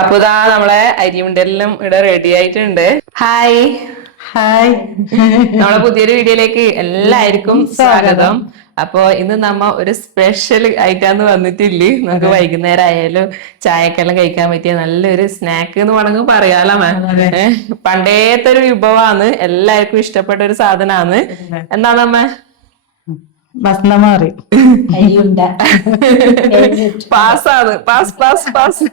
അപ്പൊ ഇതാ നമ്മളെ അരിയുണ്ടെല്ലാം ഇവിടെ റെഡി ആയിട്ടുണ്ട്. Hi hi. നമ്മളെ പുതിയൊരു വീഡിയോയിലേക്ക് എല്ലാവർക്കും സ്വാഗതം. അപ്പൊ ഇന്ന് നമ്മ ഒരു സ്പെഷ്യൽ ആയിട്ടാന്ന് വന്നിട്ടില്ലേ. നമുക്ക് വൈകുന്നേരം ആയാലും ചായക്കെല്ലാം കഴിക്കാൻ പറ്റിയ നല്ലൊരു സ്നാക്ക് എന്ന് വേണമെങ്കിൽ പറയാലോ മാം. പണ്ടേത്തെ ഒരു വിഭവമാണ്, എല്ലാവർക്കും ഇഷ്ടപ്പെട്ട ഒരു സാധനമാണ്. എന്താണ് അമ്മ? ഭസ്മമാറി പാസ്സാണ്. Pass pass pass.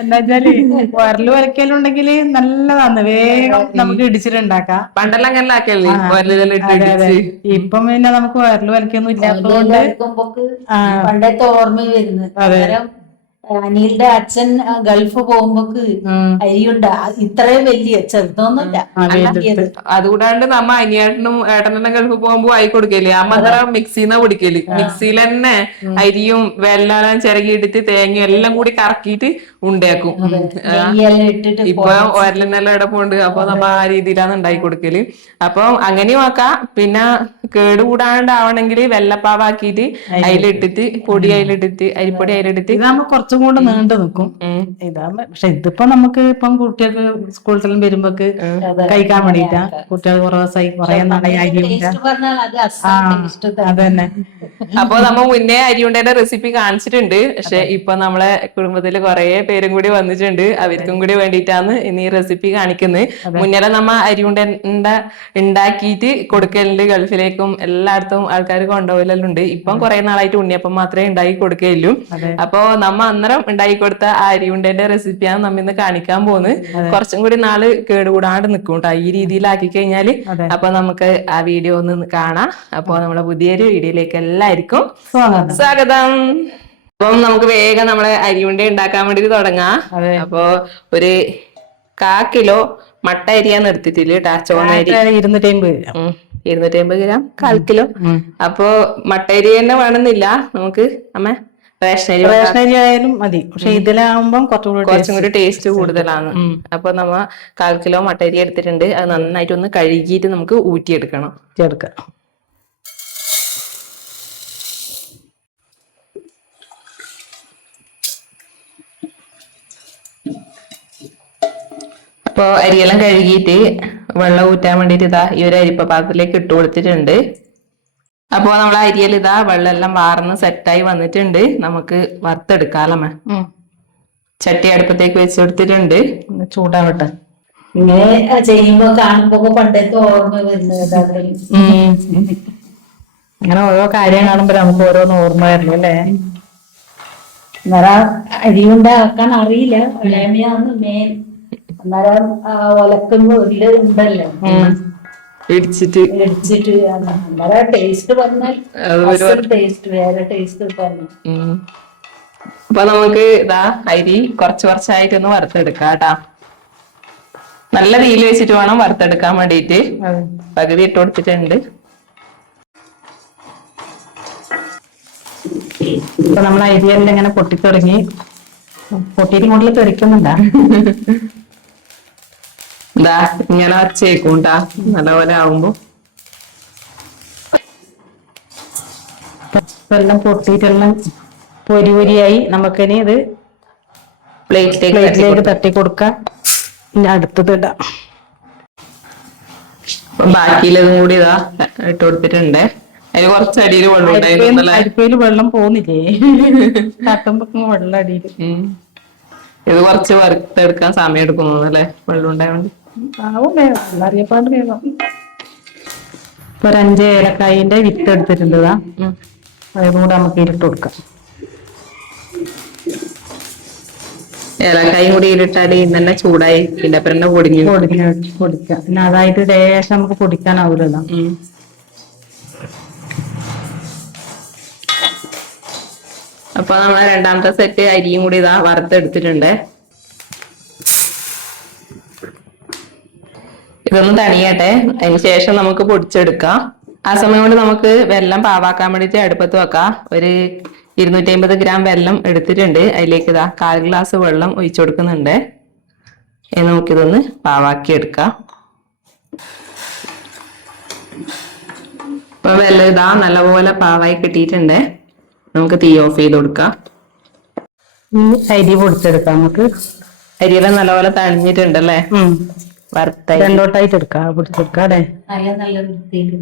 എന്താ വെച്ചാല് വരല് വരയ്ക്കലുണ്ടെങ്കിൽ നല്ലതാണ്, വേഗം നമുക്ക് ഇടിച്ചിട്ടുണ്ടാക്കാം. പണ്ടെല്ലാം അങ്ങനെ ആക്കല്ലേ, ഇപ്പം പിന്നെ നമുക്ക് വരല് വരയ്ക്കൊന്നും ഇല്ലാത്തതുകൊണ്ട് പണ്ടത്തെ ഓർമ്മ വരുന്നത്. അനിലിന്റെ അച്ഛൻ ഗൾഫ് പോകുമ്പോക്ക് അരിയുണ്ട ഇത്രയും വലിയ ചെറുതൊന്നുമില്ല. അതുകൂടാണ്ട് നമ്മ അനിയേട്ടനും ഏട്ടനെല്ലാം ഗൾഫ് പോകുമ്പോ ആയി കൊടുക്കല്. അമ്മ അത്ര മിക്സിന്നാ പൊടിക്കല്. മിക്സിയിൽ തന്നെ അരിയും വെള്ളം ചിരകിയിട്ടിട്ട് തേങ്ങയും എല്ലാം കൂടി കറക്കിയിട്ട് ഉണ്ടാക്കും. ഇപ്പൊ ഒരലിനെല്ലാം ഇടപ്പുണ്ട്. അപ്പൊ നമ്മ ആ രീതിയിലാണ് ഉണ്ടാക്കി കൊടുക്കല്. അപ്പൊ അങ്ങനെയും ആക്കാം. പിന്നെ കേടുകൂടാണ്ടാവണമെങ്കിൽ വെള്ളപ്പാവാക്കിയിട്ട് അതിലിട്ടിട്ട് പൊടി അതിലിട്ടിട്ട് അരിപ്പൊടി അതിലിട്ടിട്ട് കുറച്ചും കൂടെ നീണ്ടു നിൽക്കും. ഇതാകുമ്പോ പക്ഷെ ഇതിപ്പോ നമുക്ക് ഇപ്പം കുട്ടികൾക്ക് സ്കൂളിലും വരുമ്പോക്ക് കഴിക്കാൻ വേണ്ടിട്ടാ. കുട്ടികൾ കുറേ ദിവസമായി കുറേ നാളായി അരിയുണ്ട. അതന്നെ. അപ്പൊ നമ്മ മുന്നേ അരിയുണ്ടേന്റെ റെസിപ്പി കാണിച്ചിട്ടുണ്ട്. പക്ഷെ ഇപ്പൊ നമ്മളെ കുടുംബത്തില് കുറെ പേരും കൂടി വന്നിട്ടുണ്ട്. അവർക്കും കൂടി വേണ്ടിയിട്ടാണ് ഇനി ഈ റെസിപ്പി കാണിക്കുന്നത്. മുന്നേ നമ്മ അരിയുണ്ട ഉണ്ടാക്കിയിട്ട് കൊടുക്കലുണ്ട്. ഗൾഫിലേക്കും എല്ലായിടത്തും ആൾക്കാർ കൊണ്ടുപോകലെല്ലാം ഉണ്ട്. ഇപ്പം കുറെ നാളായിട്ട് ഉണ്ണിയപ്പം മാത്രമേ ഉണ്ടാക്കി കൊടുക്കുകയുള്ളൂ. അപ്പൊ നമ്മ അന്നേരം ഉണ്ടാക്കി കൊടുത്ത ആ അരിയുണ്ടേന്റെ റെസിപ്പിയാണ് നമ്മ ഇന്ന് കാണിക്കാൻ പോകുന്നത്. കുറച്ചും കൂടി നാള് കേടുകൂടാണ്ട് നിൽക്കും കേട്ടോ ഈ രീതിയിലാക്കി കഴിഞ്ഞാല്. അപ്പൊ നമുക്ക് ആ വീഡിയോ ഒന്ന് കാണാം. അപ്പൊ നമ്മളെ പുതിയൊരു വീഡിയോയിലേക്ക് എല്ലാവർക്കും സ്വാഗതം. അപ്പം നമുക്ക് വേഗം നമ്മളെ അരിയുണ്ട ഉണ്ടാക്കാൻ വേണ്ടി തുടങ്ങാം. അപ്പൊ ഒരു 1/4 കിലോ മട്ട അരിയാന്ന് എടുത്തിട്ടില്ല കേട്ടാ. ചോന്നരി 250 ഗ്രാം 1/4 കിലോ. അപ്പൊ മട്ട അരി തന്നെ വേണമെന്നില്ല, നമുക്ക് അമ്മ റേഷനരി ആയാലും മതി. പക്ഷെ ഇതിലാവുമ്പം കുറച്ചും കൂടി ടേസ്റ്റ് കൂടുതലാണ്. അപ്പൊ നമ്മ 1/4 കിലോ മട്ടരി എടുത്തിട്ടുണ്ട്. അത് നന്നായിട്ട് ഒന്ന് കഴുകിയിട്ട് നമുക്ക് ഊറ്റിയെടുക്കണം. അപ്പൊ അരിയെല്ലാം കഴുകിയിട്ട് വെള്ളം ഊറ്റാൻ വേണ്ടിട്ട് ഇതാ ഈ ഒരു അരിപ്പ പാത്രത്തിലേക്ക് ഇട്ട് കൊടുത്തിട്ടുണ്ട്. അപ്പൊ നമ്മളെ അരിയൽ ഇതാ വെള്ളം എല്ലാം വാർന്ന് സെറ്റായി വന്നിട്ടുണ്ട്. നമുക്ക് വറുത്തെടുക്കാലമ്മ. ചട്ടി അടുപ്പത്തേക്ക് വെച്ച് കൊടുത്തിട്ടുണ്ട്. ചൂടാവട്ടെ. ഇങ്ങനെ ചെയ്യുമ്പോ കാണുമ്പോ പണ്ടത്തെ ഓർമ്മ വരുന്നത്. അങ്ങനെ ഓരോ കാര്യം കാണുമ്പോ നമുക്ക് ഓരോന്ന് ഓർമ്മ വരില്ല അല്ലേ. അന്നേരം അരിയുണ്ടാക്കാൻ അറിയില്ല, ഇളമയാന്ന് മെയിൻ. അന്നേരം ഒലക്കുമ്പോ ഇതില് ഉണ്ടല്ലോ ഇടിച്ചിട്ട് അന്നേരം ടേസ്റ്റ് പറഞ്ഞാൽ ടേസ്റ്റ് വേറെ ടേസ്റ്റ് പറഞ്ഞു. അപ്പൊ നമുക്ക് ഇതാ അരി കുറച്ചായിട്ടൊന്ന് വറുത്തെടുക്കാം കേട്ടാ. നല്ല തീയിൽ വെച്ചിട്ട് വേണം വറുത്തെടുക്കാൻ വേണ്ടിട്ട്. പകുതി ഇട്ട് കൊടുത്തിട്ടുണ്ട്. ഇപ്പൊ നമ്മൾ അരിയെല്ലാം ഇങ്ങനെ പൊട്ടിത്തുടങ്ങി. പൊട്ടിയിട്ട് കൂടുതൽ തെറിക്കുന്നുണ്ടാ. ഇതാ ഇങ്ങനെ വച്ചേക്കൂട്ടാ നല്ലപോലെ ആവുമ്പോ. എല്ലാം പൊട്ടിയിട്ടെല്ലാം പൊരിയായി. നമുക്കിനി ഇത് പ്ലേറ്റിലേക്ക് തട്ടി കൊടുക്കാം. ഇനി അടുത്തത് ഇടാം. ബാക്കിയിലതും കൂടി ഇതാ ഇട്ട് കൊടുത്തിട്ടുണ്ട്. അതിൽ കുറച്ച് അടിയിൽ വെള്ളം ഉണ്ടായിരുന്നു. അരിപ്പയിൽ വെള്ളം പോകുന്നില്ലേ, തട്ടുമ്പോ വെള്ളം അടിയിൽ. ഇത് കുറച്ച് വറുത്തെടുക്കാൻ സമയം എടുക്കുന്നു അല്ലെ, വെള്ളം ഉണ്ടായോണ്ട്. അറിയപ്പാണ്ട് വേഗം. ഇപ്പൊ 5 ഏലക്കായിന്റെ വിത്ത് എടുത്തിട്ടുണ്ട്. അതും കൂടെ നമുക്ക് ഇട്ട് കൊടുക്കാം. ഏലക്കായും കൂടി ഇട്ടാല് ഇന്നെ ചൂടായി പിന്നെ പൊടിക്കാം. പിന്നെ അതായിട്ട് ലേശം നമുക്ക് പൊടിക്കാനാവൂലല്ലോ. അപ്പൊ നമ്മളെ രണ്ടാമത്തെ സെറ്റ് അരിയും കൂടി ഇതാ വറുത്തെടുത്തിട്ടുണ്ട്. ഇതൊന്ന് തണിയട്ടെ, അതിന് ശേഷം നമുക്ക് പൊടിച്ചെടുക്കാം. ആ സമയം കൊണ്ട് നമുക്ക് വെള്ളം പാവാക്കാൻ വേണ്ടിട്ട് അടുപ്പത്ത് വെക്കാം. ഒരു 250 ഗ്രാം വെള്ളം എടുത്തിട്ടുണ്ട്. അതിലേക്ക് ഇതാ 1/4 ഗ്ലാസ് വെള്ളം ഒഴിച്ചു കൊടുക്കുന്നുണ്ട്. നമുക്കിതൊന്ന് പാവാക്കി എടുക്കാം. ഇപ്പൊ വെള്ളം ഇതാ നല്ലപോലെ പാവായി കിട്ടിയിട്ടുണ്ട്. നമുക്ക് തീ ഓഫ് ചെയ്ത് കൊടുക്കാം. അരി പൊടിച്ചെടുക്കാം നമുക്ക്. അരിയെല്ലാം നല്ലപോലെ തണിഞ്ഞിട്ടുണ്ടല്ലേ? വറുത്ത രണ്ടോട്ടായിട്ട് എടുക്കാം, പൊടിച്ചെടുക്കാം അല്ലേ? നല്ല വൃത്തിയിൽ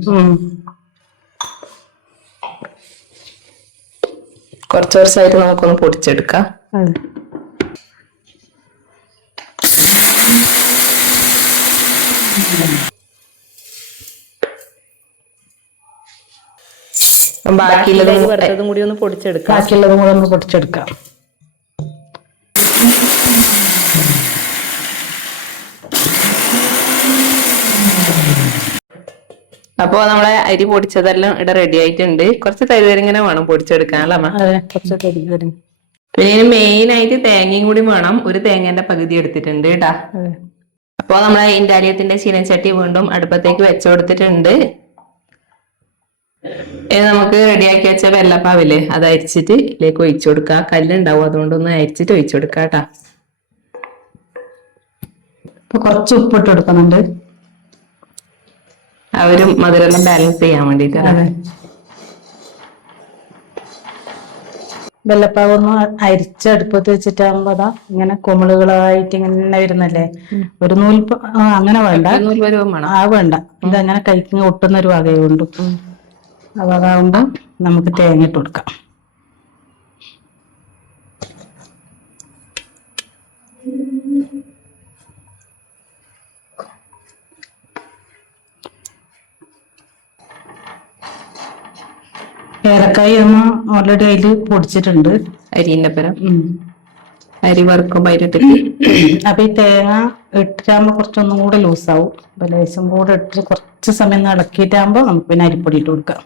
കുറച്ച് കുറച്ചായിട്ട് നമുക്കൊന്ന് പൊടിച്ചെടുക്കാം. അതെ. ബാക്കിയുള്ളതും കൂടി ഒന്ന് പൊടിച്ചെടുക്കാം. ബാക്കിയുള്ളതും കൂടെ ഒന്ന് പൊടിച്ചെടുക്കാം. അപ്പൊ നമ്മളെ അരി പൊടിച്ചതെല്ലാം ഇവിടെ റെഡി ആയിട്ടുണ്ട്. കുറച്ച് തരിതരിങ്ങനെ വേണം പൊടിച്ചെടുക്കാൻ അല്ലേ അമ്മ? അതെ, കുറച്ച് തരി. പിന്നെ ഇതിന് മെയിൻ ആയിട്ട് തേങ്ങയും കൂടി വേണം. ഒരു തേങ്ങേന്റെ പകുതി എടുത്തിട്ടുണ്ട് കേട്ടാ. അപ്പൊ നമ്മളെ ഇൻഡാലിയത്തിന്റെ ചീനച്ചട്ടി വീണ്ടും അടുപ്പത്തേക്ക് വെച്ചു കൊടുത്തിട്ടുണ്ട്. ഇനി നമുക്ക് റെഡിയാക്കി വെച്ച വെള്ളപ്പാവില്ലേ, അത് അരിച്ചിട്ട് ഇതിലേക്ക് ഒഴിച്ചു കൊടുക്കുക. കല്ലുണ്ടാവും, അതുകൊണ്ടൊന്ന് അരിച്ചിട്ട് ഒഴിച്ചു കൊടുക്കുക കേട്ടാ. കുറച്ച് ഉപ്പിട്ട് കൊടുക്കുന്നുണ്ട്, അവരും മധുരെല്ലാം ബാലൻസ് ചെയ്യാൻ വേണ്ടിട്ട്. വെള്ളപ്പാവൊന്ന് അരിച്ച് അടുപ്പത്ത് വെച്ചിട്ടാകുമ്പോ അതാ ഇങ്ങനെ കുമിളുകളായിട്ട് ഇങ്ങനെ വരുന്നല്ലേ. ഒരു നൂൽപ്പ് അങ്ങനെ വേണ്ട, വേണ്ട. ഇതങ്ങനെ കഴിക്കുന്ന ഒട്ടുന്ന ഒരു വകയുണ്ട്. അപ്പൊ അതാകുമ്പോ നമുക്ക് തേങ്ങ ഇട്ട് കൊടുക്കാം. ഏലക്കായി ഒന്ന് ഓൾറെഡി അതിൽ പൊടിച്ചിട്ടുണ്ട്, അരിന്റെ പരം. അരി വറുക്കുമ്പോ അതിലിട്ടിട്ട് അപ്പൊ ഈ തേങ്ങ ഇട്ടിട്ടാകുമ്പോ കുറച്ചൊന്നും കൂടെ ലൂസാവും. അപ്പൊ ലേശം കൂടെ ഇട്ട് കുറച്ച് സമയം ഇളക്കിയിട്ടാകുമ്പോ നമുക്ക് പിന്നെ അരിപ്പൊടി ഇട്ട് കൊടുക്കാം.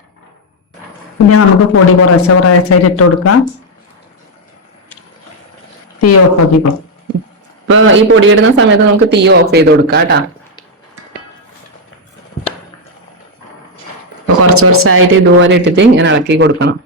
പിന്നെ നമുക്ക് പൊടി കുറേശ്ശെ ഇട്ട് കൊടുക്കാം. തീ ഓഫ് ആക്കിക്കോ. ഇപ്പൊ ഈ പൊടി ഇടുന്ന സമയത്ത് നമുക്ക് തീ ഓഫ് ചെയ്ത് കൊടുക്കാം കേട്ടാ. അപ്പൊ കുറച്ച് കുറച്ചായിട്ട് ഇതുപോലെ ഇട്ടിട്ട് ഇങ്ങനെ ഇളക്കി കൊടുക്കണം.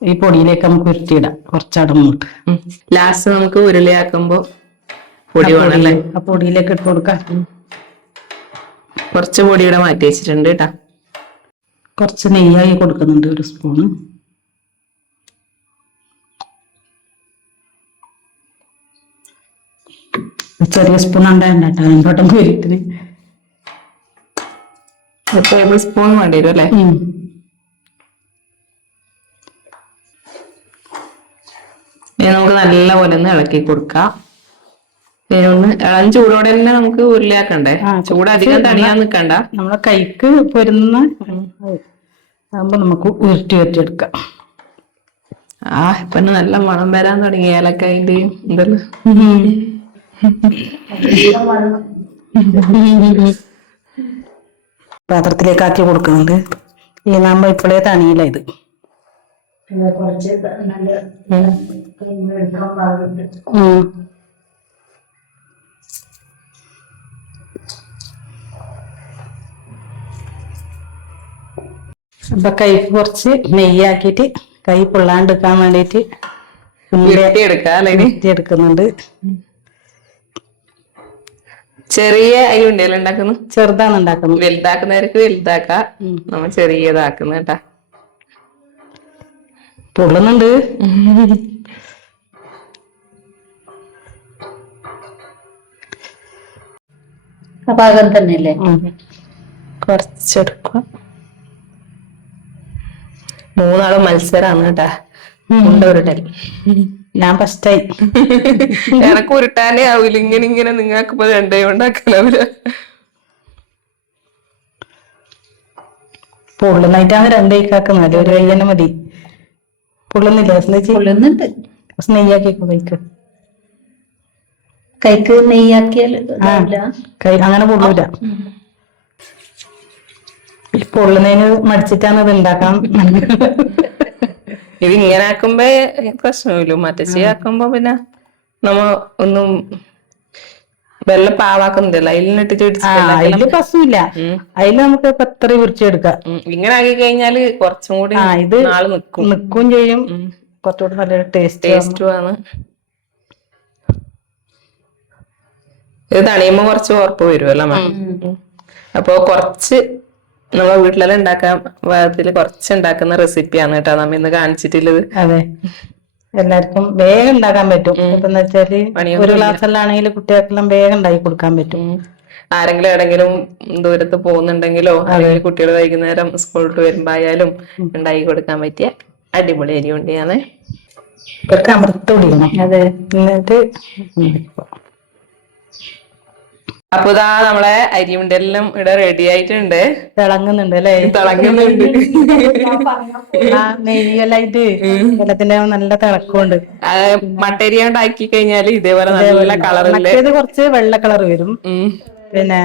ഈ പൊടിയിലേക്ക് നമുക്ക് ഉരുട്ടിയിടാം, കുറച്ചടങ്ങോട്ട്. ലാസ്റ്റ് നമുക്ക് ഉരുളിയാക്കുമ്പോ പൊടി വേണല്ലേ, ആ പൊടിയിലേക്ക് ഇട്ട് കൊടുക്കാം. കുറച്ച് പൊടിയുടെ മാറ്റി വെച്ചിട്ടുണ്ട് കേട്ടാ. കുറച്ച് നെയ്യായി കൊടുക്കുന്നുണ്ട്, ഒരു സ്പൂണ്. ചെറിയ സ്പൂൺ ഉണ്ടായിട്ടാ രണ്ടോട്ടം പൊരിത്തിന്. ടേബിൾ സ്പൂൺ വേണ്ടി വരും അല്ലേ? നമുക്ക് നല്ല പോലെ ഒന്ന് ഇളക്കി കൊടുക്കാം. പിന്നെ ഒന്ന് ഇളം ചൂടോടെ തന്നെ നമുക്ക് ഉരുളിയാക്കണ്ടേ, ചൂട് അധികം തണിയാൻ നിക്കണ്ട. നമ്മളെ കൈക്ക് പൊരുന്ന ആകുമ്പോ നമുക്ക് ഉരുട്ടി എടുക്കാം. ഇപ്പൊ നല്ല മണം വരാൻ തുടങ്ങി ഏലക്കായിന്റെയും ഇതെല്ലാം. പാത്രത്തിലേക്ക് ആക്കി കൊടുക്കുന്നുണ്ട്. ഈ നമ്മൾ ഇപ്പോഴേ തണിയില്ല ഇത്. അപ്പൊ കൈക്ക് കുറച്ച് നെയ്യാക്കിട്ട് കൈ പൊള്ളാണ്ടിരിക്കാൻ വേണ്ടിട്ട് എടുക്കുന്നുണ്ട്. ചെറിയ അരി ഉണ്ടല്ലോ ഉണ്ടാക്കുന്നു, ചെറുതാണ് ഉണ്ടാക്കുന്നത്. വലുതാക്കുന്നവർക്ക് വലുതാക്കാം, നമ്മൾ ചെറിയതാക്കുന്ന കേട്ടാ. പൊള്ളുന്നുണ്ട്. പാകം തന്നെയല്ലേ? കുറച്ചെടുക്കുക. മൂന്നാളും മത്സരാണ് കേട്ടാ. ഉരുട്ടൽ ഞാൻ ഫസ്റ്റായി. എനക്ക് ഉരുട്ടാനേ ആവില്ല. ഇങ്ങനെ നിങ്ങൾക്കിപ്പോ രണ്ടേ ഉണ്ടാക്കാനാവില്ല. പൊള്ളുന്നായിട്ടാണ് രണ്ടേക്കാക്കുന്നത്. ഒരു കൈ തന്നെ മതി. പൊള്ളുന്നില്ല? പൊള്ളുന്നുണ്ട്. നെയ്യാക്കിക്കോ കൈക്ക്. കൈക്ക് നെയ്യാക്കിയാൽ കൈ അങ്ങനെ പൊള്ളൂല. ഈ പൊള്ളുന്നതിന് മടിച്ചിട്ടാണ് ഇത് ഉണ്ടാക്കാൻ. ഇത് ഇങ്ങനെ ആക്കുമ്പോ പ്രശ്നമില്ല. മറ്റേ ആക്കുമ്പോ പിന്നെ നമ്മ ഒന്നും വെള്ളം പാവാക്കുന്നില്ല. അതില് പ്രശ്നമില്ല. അതില് നമുക്ക് എത്ര ഉരിച്ചെടുക്കാം. ഇങ്ങനെ ആക്കി കഴിഞ്ഞാല് കുറച്ചും കൂടി ഇത് നാള് നിക്കും ചെയ്യും. കുറച്ചുകൂടി നല്ലൊരു ടേസ്റ്റും ആണ്. ഇത് തണിയുമ്പോ കുറച്ച് ഉറപ്പ് വരുമല്ലോ അമ്മ. അപ്പൊ കുറച്ച് നമ്മളെ വീട്ടിലെല്ലാം ഉണ്ടാക്കാൻ പാകത്തില് കുറച്ച് ഉണ്ടാക്കുന്ന റെസിപ്പിയാണ് കേട്ടോ നമ്മ ഇന്ന് കാണിച്ചിട്ടുള്ളത്. അതെ, എല്ലാവർക്കും വേഗം ഉണ്ടാക്കാൻ പറ്റും. ഇപ്പൊ വെച്ചാല് ഒരു ഗ്ലാസ്സെല്ലാം ആണെങ്കിൽ കുട്ടികൾക്കെല്ലാം വേഗം ഉണ്ടാക്കി കൊടുക്കാൻ പറ്റും. ആരെങ്കിലും എവിടെങ്കിലും ദൂരത്ത് പോകുന്നുണ്ടെങ്കിലോ അല്ലെങ്കിൽ കുട്ടികൾ വൈകുന്നേരം സ്കൂളിട്ട് വരുമ്പോ ആയാലും ഉണ്ടാക്കി കൊടുക്കാൻ പറ്റിയ അടിപൊളി അരിയുണ്ടിയാണ്. ഇതൊക്കെ അമൃത്ത് കുടിക്കണം. അതെ, എന്നിട്ട് അപ്പൊ ഇതാ നമ്മളെ അരിയുണ്ടെല്ലാം ഇവിടെ റെഡി ആയിട്ടുണ്ട്. തിളങ്ങുന്നുണ്ട് അല്ലേ? തിളങ്ങുന്നുണ്ട്. നെയ്യലായിട്ട് വെള്ളത്തിന്റെ നല്ല തിളക്കമുണ്ട്. മട്ടരി കൊണ്ടാക്കി കഴിഞ്ഞാല് ഇതേപോലെ നല്ല കളറില് മറ്റേത് കുറച്ച് വെള്ള കളർ വരും. പിന്നെ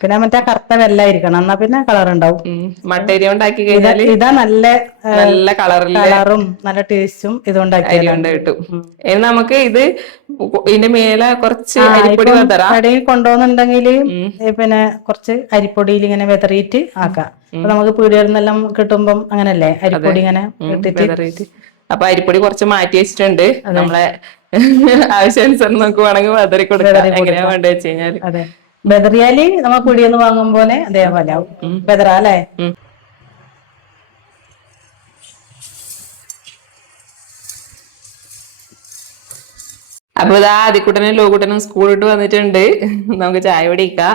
പിന്നെ മറ്റേ കറുത്ത വെല്ലായിരിക്കണം, എന്നാ പിന്നെ കളർ ഉണ്ടാവും. മട്ടരി കൊണ്ടാക്കി കഴിഞ്ഞാല് ഇതാ നല്ല നല്ല കളറും നല്ല ടേസ്റ്റും അരി കൊണ്ട് കിട്ടും. ഇനി നമുക്ക് ഇത് ഇതിന്റെ മേലെ കുറച്ച് അരിപ്പൊടി വെതറാം. കടയിൽ കൊണ്ടുപോകുന്നുണ്ടെങ്കിൽ പിന്നെ കുറച്ച് അരിപ്പൊടിയിൽ ഇങ്ങനെ വെതറിയിട്ട് ആക്കാം. അപ്പൊ നമുക്ക് പീടികളിൽ നിന്നെല്ലാം കിട്ടുമ്പം അങ്ങനല്ലേ അരിപ്പൊടി ഇങ്ങനെ ഇട്ടിട്ട്. അപ്പൊ അരിപ്പൊടി കുറച്ച് മാറ്റി വെച്ചിട്ടുണ്ട്. നമ്മളെ ആവശ്യാനുസരണം നമുക്ക് വേണമെങ്കിൽ വെതറി കൊടുക്കാം. എങ്ങനെയാ വേണ്ട വെച്ച് കഴിഞ്ഞാല്. അതെ, ബെതറിയാല് നമ്മ പിടിയെന്ന് വാങ്ങും പോലെ അതേപോലെ ആവും. ബെതറ അല്ലേ? അപ്പൊ ഇതാ ആദിക്കുട്ടനും ലോകുട്ടനും സ്കൂളിട്ട് വന്നിട്ടുണ്ട്. നമുക്ക് ചായ കുടിക്കാം.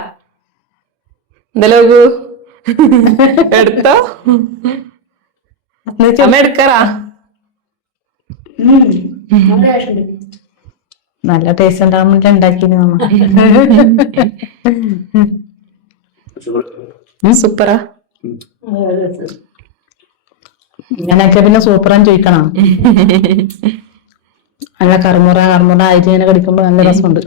എന്താ ലോകു എടുത്തോ? അമ്മ എടുക്കാറാ? നല്ല ടേസ്റ്റ് ഉണ്ടാവാൻ വേണ്ടി ഉണ്ടാക്കിന് നമ്മ. സൂപ്പറാ. ഇങ്ങനെയൊക്കെ പിന്നെ സൂപ്പറാന്ന് ചോദിക്കണം. നല്ല കറുമുറ ആയിട്ട് ഇങ്ങനെ കടിക്കുമ്പോ നല്ല രസമുണ്ട്.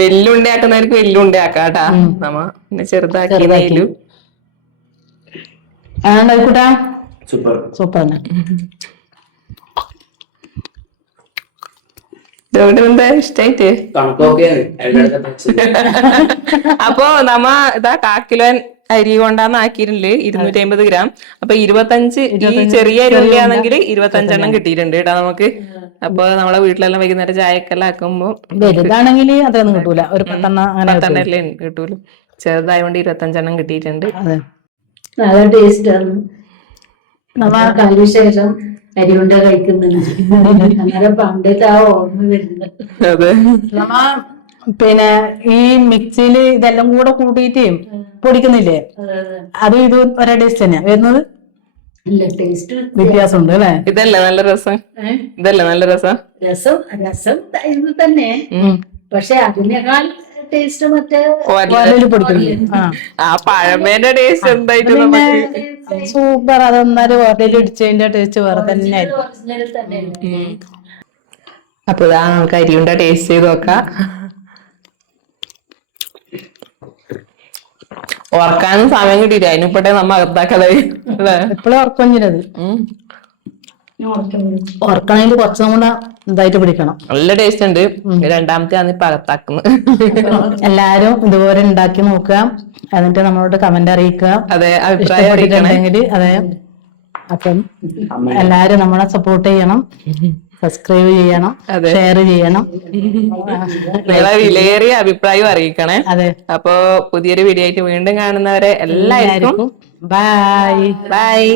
വെല്ലുണ്ടയാക്കുന്നവർക്ക് വെല്ലുണ്ടയാക്കാട്ടാ. നമ്മ പിന്നെ ചെറുതാക്കി. ആയിക്കോട്ടാ, സൂപ്പർ തന്നെ. എന്താ ഇഷ്ടായിട്ട്? അപ്പൊ നമ്മ ഇതാ 1/4 കിലോ അരി കൊണ്ടാന്ന് ആക്കിയിട്ടുണ്ട് 250 ഗ്രാം. അപ്പൊ 25 ഈ ചെറിയ അരി ഉള്ളിയാണെങ്കിൽ 25 കിട്ടിയിട്ടുണ്ട് കേട്ടോ നമുക്ക്. അപ്പൊ നമ്മളെ വീട്ടിലെല്ലാം വൈകുന്നേരം ചായക്കെല്ലാം ആക്കുമ്പോ വലുതാണെങ്കിൽ അതൊന്നും കിട്ടൂല, ഒരു 10 കിട്ടൂല. ചെറുതായോണ്ട് 25 കിട്ടിയിട്ടുണ്ട്. നല്ല ടേസ്റ്റ് ആണ്. അതിന് ശേഷം അരിയുണ്ട കഴിക്കുന്നുണ്ട്. അന്നേരം പണ്ടത്തെ ആ ഓർമ്മ വരുന്നത്. അതെ, നമ്മ പിന്നെ ഈ മിക്സിയില് ഇതെല്ലാം കൂടെ കൂട്ടിയിട്ട് പൊടിക്കുന്നില്ലേ, അതും ഇതും ഒരേ ടേസ്റ്റ് തന്നെയാ വരുന്നത്. ടേസ്റ്റ് വ്യത്യാസമുണ്ട് അല്ലെ? ഇതല്ലേ നല്ല രസം. രസം ഇത് തന്നെ, പക്ഷെ അതിനേക്കാൾ ടേസ്റ്റ് മറ്റേ ആ പഴമേന്റെ ടേസ്റ്റ് എന്തായിട്ട് നമുക്ക് സൂപ്പർ. അതൊന്നാലും ഓർഡറിൽ ഇടിച്ചതിന്റെ ടേസ്റ്റ് വേറെ തന്നെ. അപ്പൊ ഇതാ നമുക്ക് അരിയുണ്ട ടേസ്റ്റ് ചെയ്ത് നോക്കാം. ഓർക്കാനും സമയം കിട്ടിയില്ല, അതിനിപ്പോട്ടെ നമ്മ അകത്താക്കലേ എപ്പോഴും ഓർക്കൊഞ്ഞിരത്. ഓർക്കണമെങ്കിൽ കുറച്ചും കൂടെ ഇതായിട്ട് പിടിക്കണം. നല്ല ടേസ്റ്റ് ഉണ്ട്. രണ്ടാമത്തെ ആണ് ഇപ്പൊ അകത്താക്കുന്നത്. എല്ലാരും ഇതുപോലെ ഉണ്ടാക്കി നോക്കുക, എന്നിട്ട് നമ്മളോട് കമന്റ് അറിയിക്കുക. അതെ, അഭിപ്രായം അറിയിക്കണമെങ്കിൽ. അതെ, അപ്പം എല്ലാരും നമ്മളെ സപ്പോർട്ട് ചെയ്യണം, സബ്സ്ക്രൈബ് ചെയ്യണം, ഷെയർ ചെയ്യണം. നിങ്ങളെ വിലയേറിയ അഭിപ്രായം അറിയിക്കണേ. അതെ, അപ്പൊ പുതിയൊരു വീഡിയോ ആയിട്ട് വീണ്ടും കാണുന്നവരെ എല്ലാവർക്കും ബൈ.